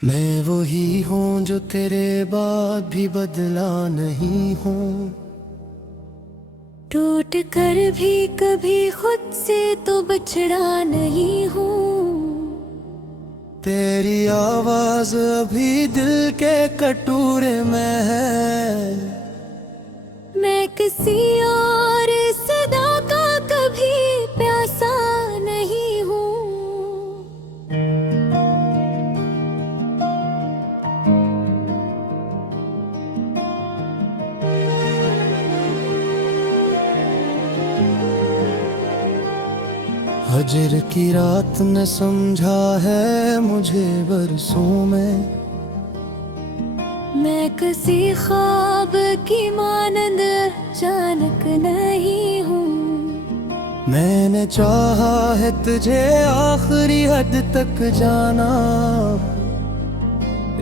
मैं वही हूँ जो तेरे बाद भी बदला नहीं हूँ। टूट कर भी कभी खुद से तो बिछड़ा नहीं हूँ। तेरी आवाज अभी दिल के कटोरे में है। मैं किसी और सदा का कभी प्यासा नहीं हूँ। हजर की रात ने समझा है मुझे बरसों में। मैं किसी ख्वाब की मानंद अचानक नहीं हूँ। मैंने चाहा है तुझे आखिरी हद तक जाना।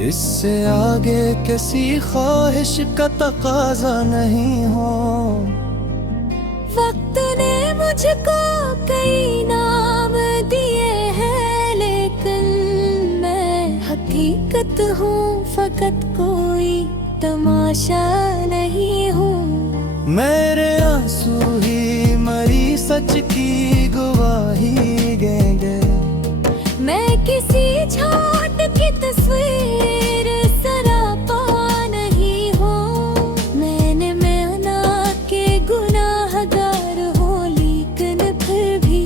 इससे आगे किसी ख्वाहिश का तकाजा नहीं हो। वक्त ने मुझको कई नाम दिए हैं, लेकिन मैं हकीकत हूँ, फकत कोई तमाशा नहीं हूँ। मेरे आंसू ही मरी सच की गवाही देंगे। मैं किसी झूठ की तस्वीर सरापा नहीं हूँ। मैंने माना के गुनाहगार हूँ, लेकिन फिर भी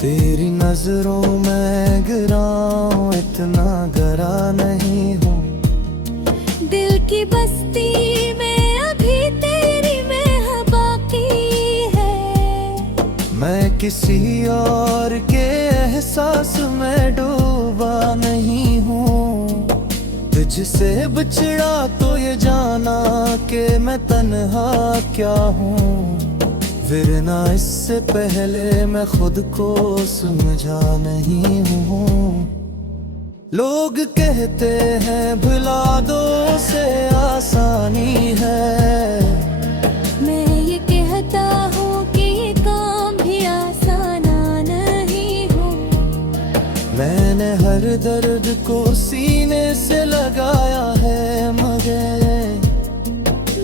तेरी नजरों में गिराऊं इतना गरा नहीं हूँ। दिल की बस्ती में अभी तेरी महक बाकी है। मैं किसी और के एहसास में डूबा नहीं हूँ। तुझसे बिछड़ा तो ये जाना कि मैं तन्हा क्या हूँ। वरना इससे पहले मैं खुद को समझा नहीं हूँ। लोग कहते हैं भुला दो से आसानी है। मैं ये कहता हूँ कि ये काम भी आसान नहीं हो। मैंने हर दर्द को सीने से लगाया है, मगर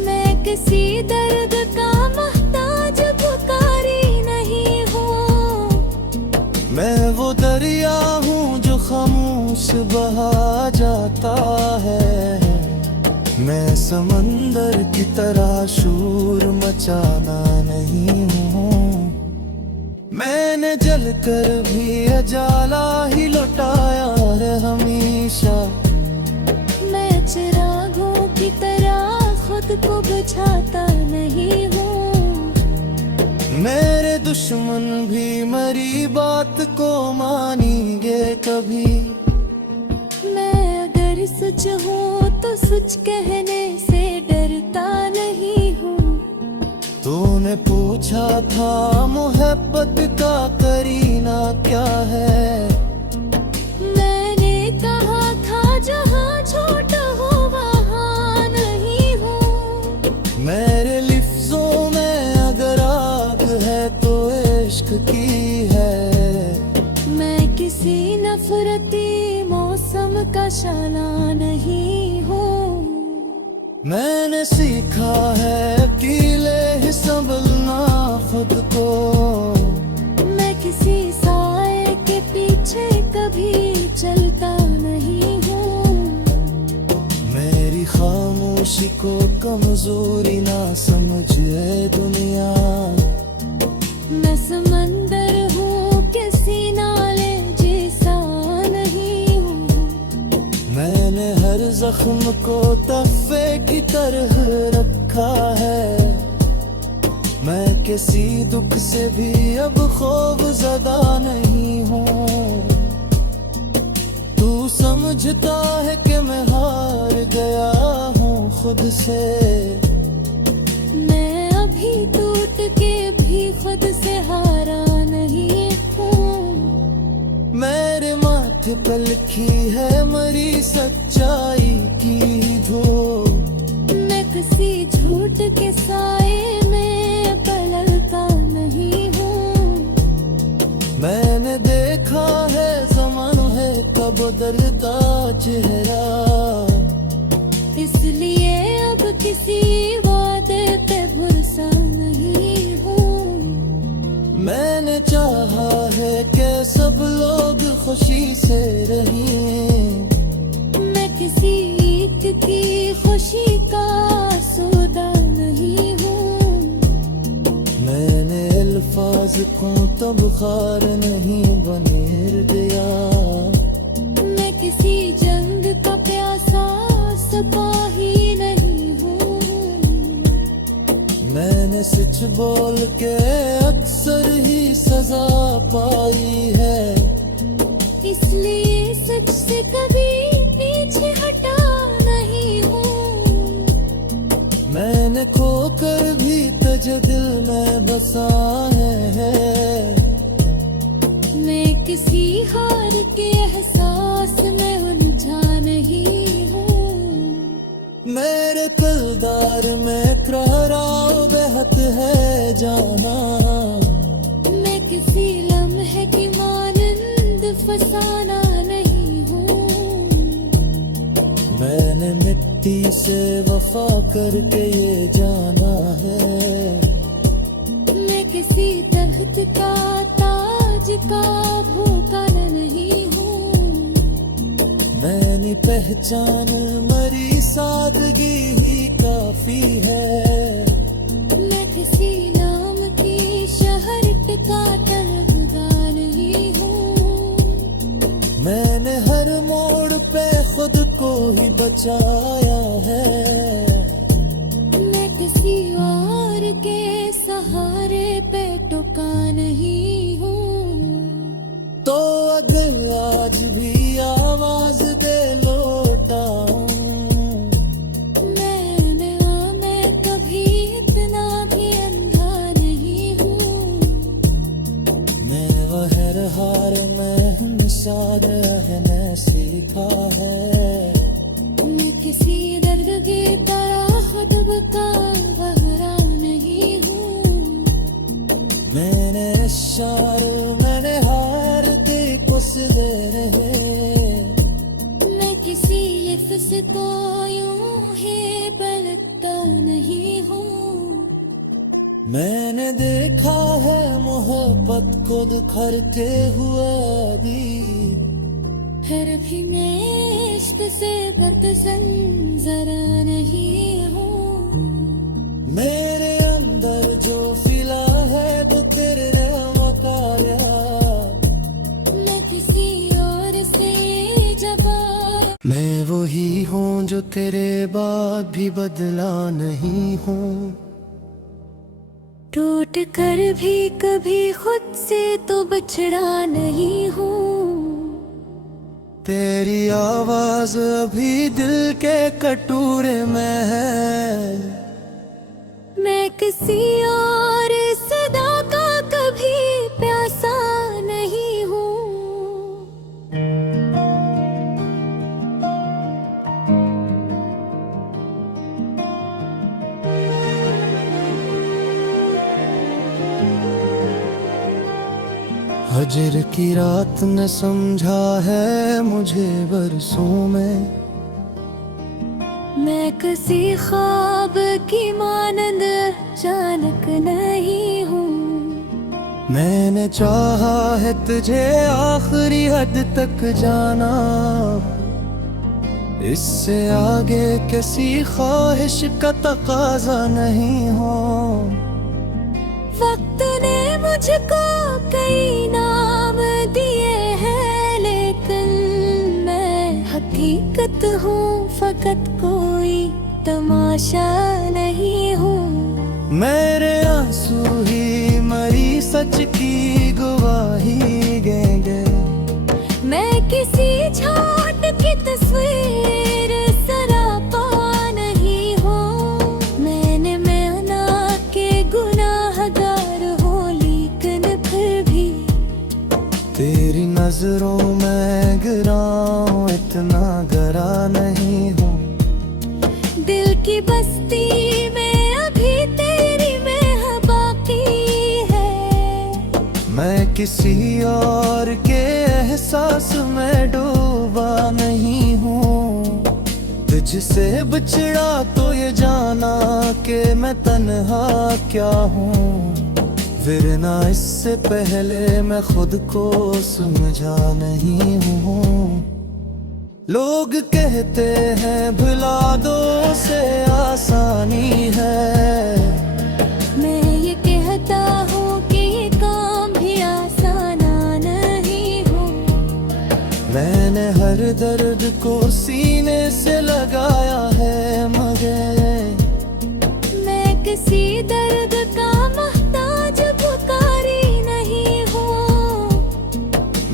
मैं किसी दर्द का मोहताज पुकारी नहीं हूँ। मैं वो दरिया हूँ जो खामोश बहा जाता है। मैं समंदर की तरह शोर मचाना नहीं हूँ। मैंने जलकर भी अजाला ही लौटाया है हमेशा। मैं चिरागों की तरह खुद को बुझाता नहीं हूँ। मेरे दुश्मन भी मेरी बात को मानेंगे कभी। मैं अगर सच हूँ तो सच कहने से डरता नहीं हूँ। तूने पूछा था मोहब्बत का करीना क्या है। मैंने कहा था जहाँ झूठ हो वहाँ नहीं हूँ। मेरे लिफ्जों में अगर आग है तो इश्क की है। मैं किसी नफरती मौसम का शाना नहीं हूँ। मैंने सीखा है अकेले ही संभलना खुद को। मैं किसी साए के पीछे कभी चलता नहीं हूँ। मेरी खामोशी को कमजोरी ना समझे दुनिया। मैं समंदर हूँ, किसी नाले जैसा नहीं हूँ। मैंने हर जख्म को तहफे की तरह रखा है। मैं किसी दुख से भी अब खौफ ज़दा नहीं हूँ। तू समझता है कि मैं हार गया हूँ खुद से। मैं अभी टूट के भी खुद से हारा नहीं हूँ। मेरे माथे पे लिखी है मरी सच्चाई की धूप। मैं किसी झूठ के साए में पलता नहीं हूँ। मैंने देखा है ज़माना है बदलता चेहरा। इसलिए अब किसी वादे पे भरोसा नहीं हूँ। मैंने चाहा है कि सब लोग खुशी से रहें। मैं किसी ईद की खुशी का सौदा नहीं हूँ। मैंने अल्फाज को तब खार नहीं बने दिया। मैं किसी जंग का प्यासा सिपाही नहीं हूँ। मैंने सच बोल के अक्सर ही सजा पाई है। इसलिए सच से कभी पीछे हटा नहीं हूँ। मैंने खोकर भी तुझे दिल में बसाए है। मैं किसी हार के एहसास में उलझा नहीं हूँ। मेरे किरदार में ठहराव बेहद है जाना। मैं किसी लम्हे की मानंद फसाना नहीं हूँ। मैंने मिट्टी से वफा करके ये जाना है। मैं किसी दरख्त का ताज का भूखा नहीं हूँ। मैंने पहचान मरी सादगी ही काफी है। मैं किसी नाम की शहरत का तरफदार नहीं हूँ। मैंने हर मोड़ पे खुद को ही बचाया है। मैं किसी और के सहारे पे टुका नहीं हूँ। तो अगर आज भी आवाज दे लौटाऊं। मैं कभी इतना भी अंधा नहीं हूँ। मैं वह हार में निशाद रहने सीखा है। मैं किसी दर्द की तरह खुद का गहरा नहीं हूँ। मैंने शार मैंने हार दे कुछ दे रहे। मैं किसी इफ्स को यूं ही पलटता नहीं हूँ। मैंने देखा है मोहब्बत को दुखरते हुए दीप। फिर भी मैं इश्क से बरकसन जरा नहीं हूँ। मेरे अंदर जो फिला है वो तेरे मकाया। मैं किसी और से जवाब। मैं वही हूँ जो तेरे बाद भी बदला नहीं हूँ। टूट कर भी कभी खुद से तो बिछड़ा नहीं हूँ। तेरी आवाज अभी दिल के कटोरे में है। मैं किसी और सदा का कभी प्यासा नहीं हूँ। हजर की रात ने समझा है मुझे बरसों में। मैं किसी ख्वाब की मानंद अचानक नहीं हूँ। मैंने चाहा है तुझे आखिरी हद तक जाना। इससे आगे किसी ख्वाहिश का तकाजा नहीं हो। वक्त ने मुझको कई नाम दिए हैं, लेकिन मैं हकीकत हूँ, फकत कोई तमाशा नहीं हूँ। मेरे आंसू ही मरी सच की गवाही देंगे। मैं किसी झूठ की तस्वीर सरापा नहीं हूँ। मैंने मेना के गुनाहगार हूँ, लेकिन फिर भी तेरी नजरों में गिराऊं इतना गरा नहीं हूँ। दिल की बस्ती में अभी तेरी महक बाकी है। मैं किसी और के एहसास में डूब तुझसे बिछड़ा तो ये जाना कि मैं तन्हा क्या हूँ, वरना इससे पहले मैं खुद को समझा नहीं हूँ। लोग कहते हैं भुला दो से आसानी है, मैं ये कहता हूँ कि ये काम भी आसान नहीं हो। मैंने हर दर्द को सीने से लगाया है, मगर मैं किसी दर्द का मोहताज पुकारी नहीं हूँ।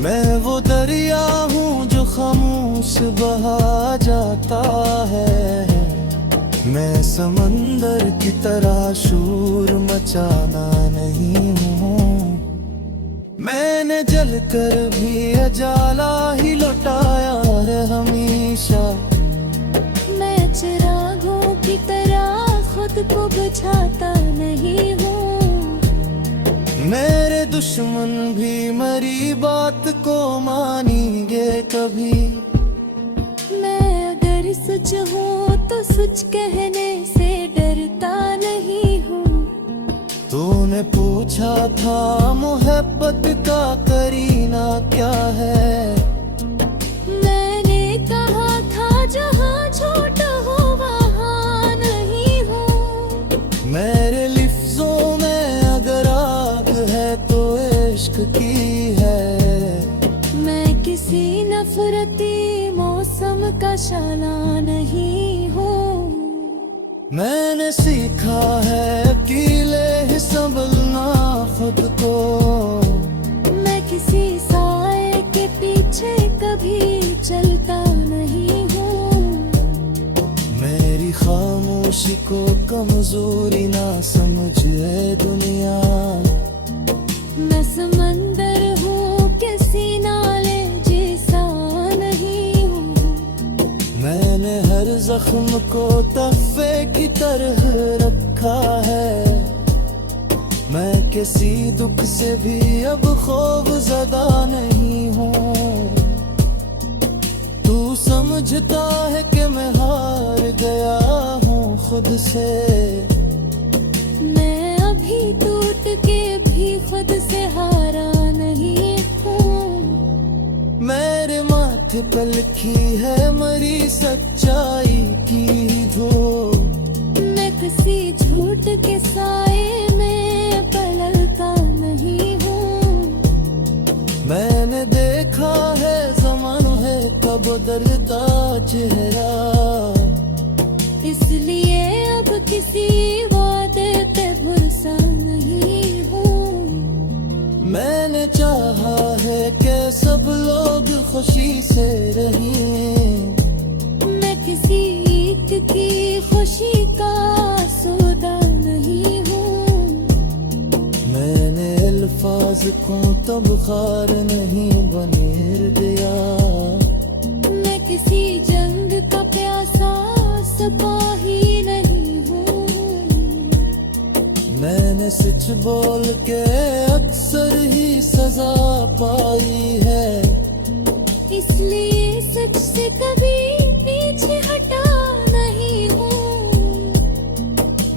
मैं वो दरिया हूँ जो खामोश बहा जाता है। मैं समंदर की तरह शोर मचाना नहीं हूँ। मैंने जलकर भी अजाला ही लौटाया है हमेशा। मैं चिरागों की तरह खुद को बुझाता नहीं हूँ। मेरे दुश्मन भी मेरी बात को मानेंगे कभी। मैं अगर सच हूँ तो सच कहने से डरता नहीं हूँ। तूने पूछा था मोहब्बत का करीना क्या है, मैंने कहा था जहाँ झूठ हो वहाँ नहीं हूँ। मेरे लिफ्जों में अगर आग है तो इश्क की है। मैं किसी नफरती मौसम का शाला नहीं हूँ। मैंने सीखा है अकेले ही संभलना खुद को। मैं किसी साए के पीछे कभी चलता नहीं हूँ। मेरी खामोशी को कमजोरी ना समझे दुनिया। मैं समंदर हूँ किसी नाले जैसा नहीं हूँ। मैंने हर जख्म को तहफे की तरह रखा है। मैं किसी दुख से भी अब खौफ ज़दा नहीं हूँ। तू समझता है कि मैं हार गया हूँ खुद से। मैं अभी टूट के भी खुद से हारा नहीं हूँ। मेरे माथे पे लिखी है मरी सच्चाई की धूप। मैं किसी झूठ के साए में पलता नहीं हूँ। मैंने देखा है ज़माने का बदलता चेहरा। इसलिए अब किसी वादे पे भरोसा नहीं हूँ। मैंने चाहा है कि सब लोग खुशी से रहें। मैं किसी ईद की खुशी का सौदा नहीं हूँ। मैंने अल्फाज को तब खार नहीं बनेर दिया। मैं किसी जंग का प्यासा सिपाही नहीं हूँ। मैंने सच बोल के अक्सर ही सजा पाई है। इसलिए सच से कभी पीछे हटा नहीं हूँ।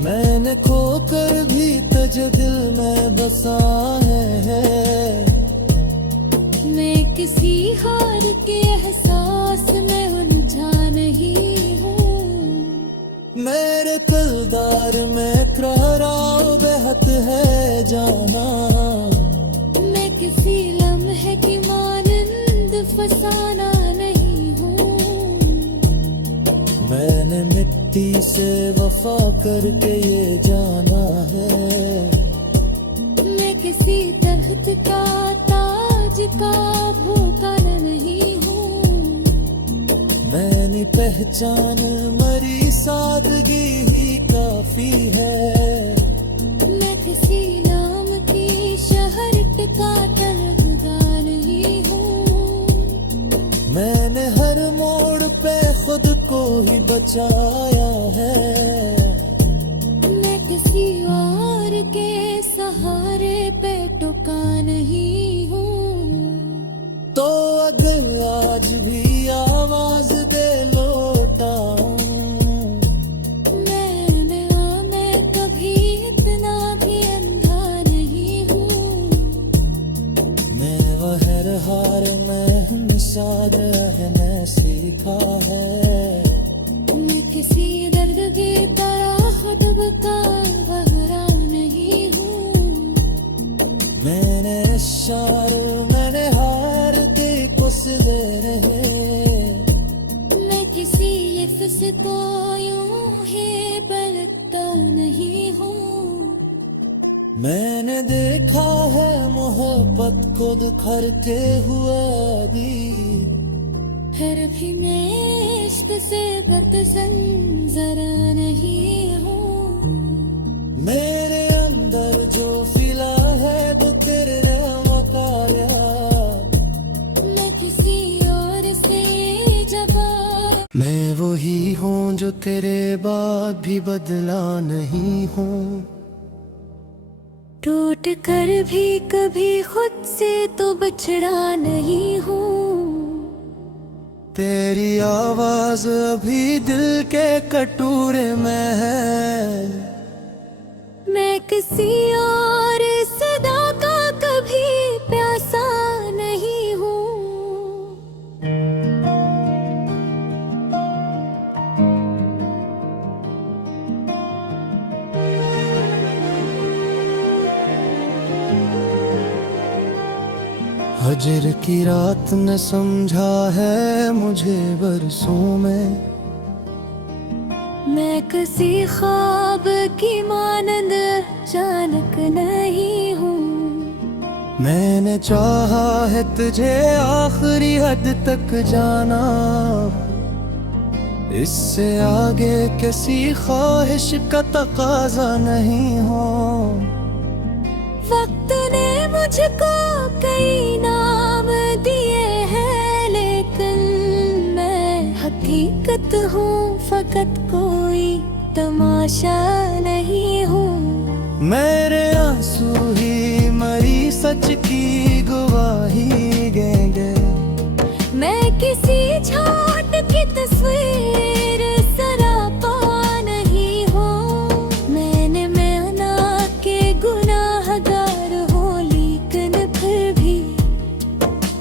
मैंने खोकर भी तुझे दिल में बसाया है। मैं किसी हार के एहसास में उलझा नहीं हूँ। मेरे दिलदार में ठहराव बेहद है जाना। मैं किसी लम्हे की मानंद फसाना नहीं हूँ। मैंने मिट्टी से वफा करके ये जाना है। मैं किसी दरख्त का ताज का भूखा नहीं हूँ। मैंने पहचान मरी सादगी ही काफी है। मैं किसी नाम की शहरत का तरफदार नहीं हूँ। मैंने हर मोड़ पे खुद को ही बचाया है। मैं किसी और के सहारे पे टुका नहीं हूँ। तो अगर आज भी आवाज दे लौटाऊं, नशा रहने सीखा है। मैं किसी दर्द की तरह खुद बता घबरा नहीं हूँ। मैंने इशार मैंने हार देखो सिले रहे। मैं किसी इश्क से तो यूं ही पलटता नहीं हूँ। मैंने देखा है मोहब्बत खुद खरते हुए दी। फिर भी मैं इश्क से बदसन जरा नहीं हूँ। मेरे अंदर जो फिला है वो तेरे मकाया। मैं किसी और से जवाब मैं वही हूँ जो तेरे बाद भी बदला नहीं हूँ। टूट कर भी कभी खुद से तो बिछड़ा नहीं हूँ। तेरी आवाज अभी दिल के कटोरे में है। मैं किसी और सदा का कभी प्यासा नहीं हूँ। हजर की रात ने समझा है मुझे बरसों में। मैं किसी ख्वाब की मानंद अचानक नहीं हूँ। मैंने चाहा है तुझे आखिरी हद तक जाना। इससे आगे किसी ख्वाहिश का तकाजा नहीं हो। वक्त ने मुझको कई नाम दिए हैं, लेकिन मैं हकीकत हूँ, फकत कोई तमाशा नहीं हूँ। मेरे आंसू ही मरी सच की गवाही देंगे। मैं किसी झूठ की तस्वीर सरापा नहीं हूँ। मैंने माना के गुनाहगार हूँ, लेकिन फिर भी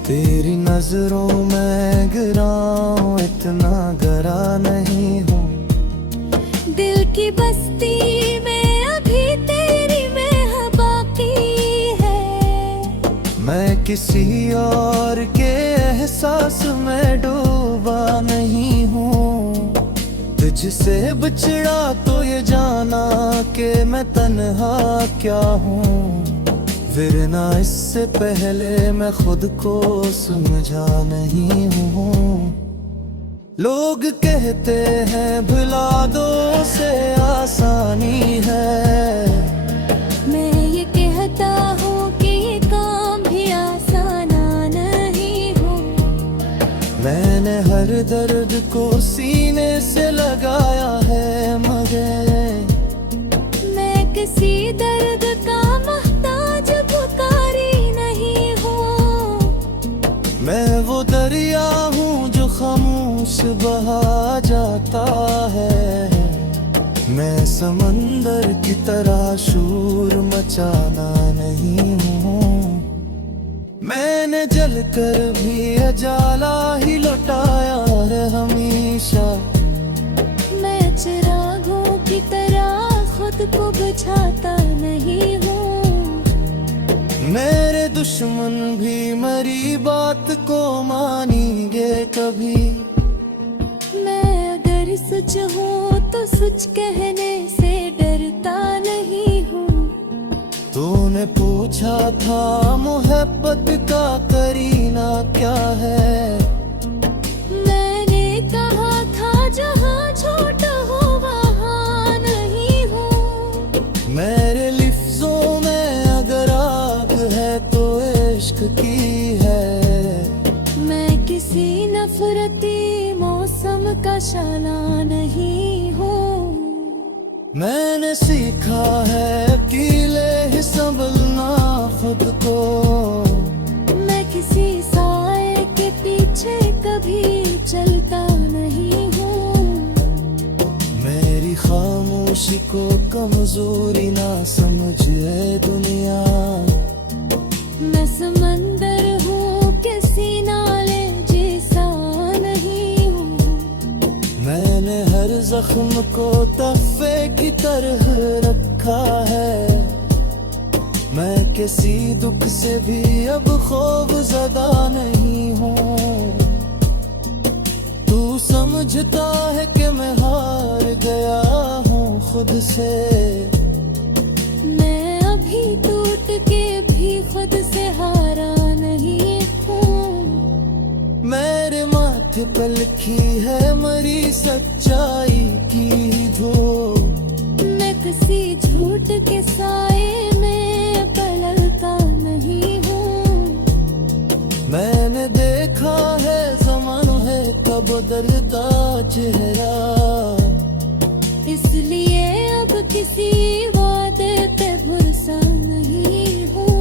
तेरी नजरों में गिराऊं इतना गरा नहीं हूँ। दिल की बस्ती में अभी तेरी महक बाकी है। मैं किसी और के एहसास में डूबा नहीं हूँ। तुझसे बिछड़ा तो ये जाना कि मैं तन्हा क्या हूँ। वरना इससे पहले मैं खुद को समझा नहीं हूँ। लोग कहते हैं भुला दो से आसानी है। मैं ये कहता हूँ कि ये काम भी आसान नहीं हो। मैंने हर दर्द को सीने से लगाया है, मगर मैं किसी दर्द का मोहताज पुकारी नहीं हूँ। मैं वो दरिया हूँ जो खामोश बहा जाता है। मैं समंदर की तरह शोर मचाना नहीं हूँ। मैंने जलकर भी अजाला ही लौटाया है हमेशा। मैं चिरागों की तरह खुद को बुझाता नहीं हूँ। मेरे दुश्मन भी मेरी बात को मानेंगे कभी। मैं अगर सच हूँ तो सच कहने से डरता नहीं हूँ। तूने पूछा था मोहब्बत का करीना क्या है। मैंने कहा था जहाँ झूठ हो वहाँ नहीं हूँ। मेरे लिफ्जों में अगर आग है तो इश्क की है। मैं किसी नफरती मौसम का शाला नहीं हूँ। मैंने सीखा है अकेले ही संभलना खुद को। मैं किसी साए के पीछे कभी चलता नहीं हूँ। मेरी खामोशी को कमजोरी ना समझे दुनिया। मैं समंदर हूँ किसी नाले जख्म को तहफे की तरह रखा है। मैं किसी दुख से भी अब खौफ ज़दा नहीं हूँ। तू समझता है कि मैं हार गया हूँ खुद से। मैं अभी टूट के भी खुद से हारा नहीं हूँ। मेरे माथे पे लिखी है मरी सच्चाई की धूप। मैं किसी झूठ के साए में पलता नहीं हूँ। मैंने देखा है ज़माने का बदलता चेहरा, इसलिए अब किसी वादे पे भरोसा नहीं हूँ।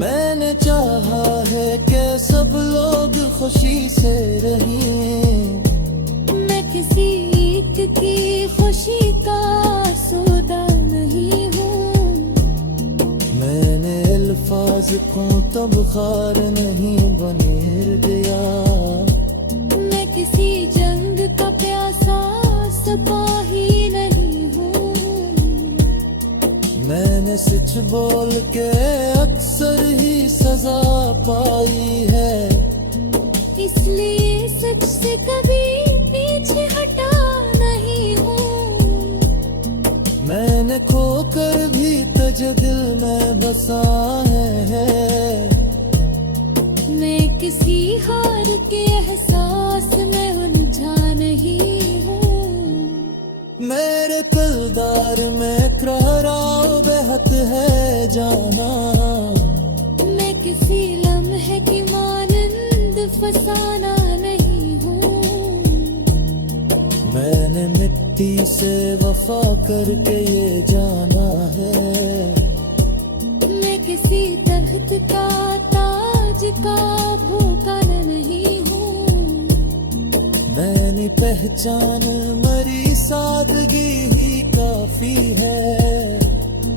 मैंने चाहा है कि सब लोग खुशी से रहें। मैं किसी एक की खुशी का सौदा नहीं हूँ। मैंने अल्फाज को तब खार नहीं बनेर दिया। मैं किसी जंग का प्यासा सिपाही नहीं हूँ। मैंने सच बोल के अक्सर ही सजा पाई है। इसलिए सच से कभी पीछे हटा नहीं हूँ। मैंने खोकर भी तुझे दिल में बसाया है। मैं किसी हार के एहसास में उलझा नहीं हूँ। मेरे दिलदार में ठहराव बेहद है जाना। मैं किसी लम्हे की मानंद फसाना नहीं हूँ। मैंने मिट्टी से वफा करके ये जाना है। मैं किसी दर्द का ताज का भूखा नहीं हूँ। मैंने पहचान मरी सादगी ही काफी है।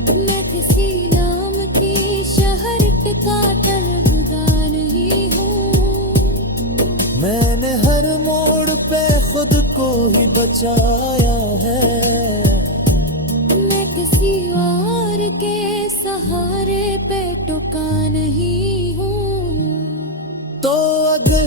मैं किसी नाम की शहर का टलबुदा नहीं हूँ। मैंने हर मोड़ पे खुद को ही बचाया है। मैं किसी और के सहारे पे टुका नहीं हूँ। तो अगर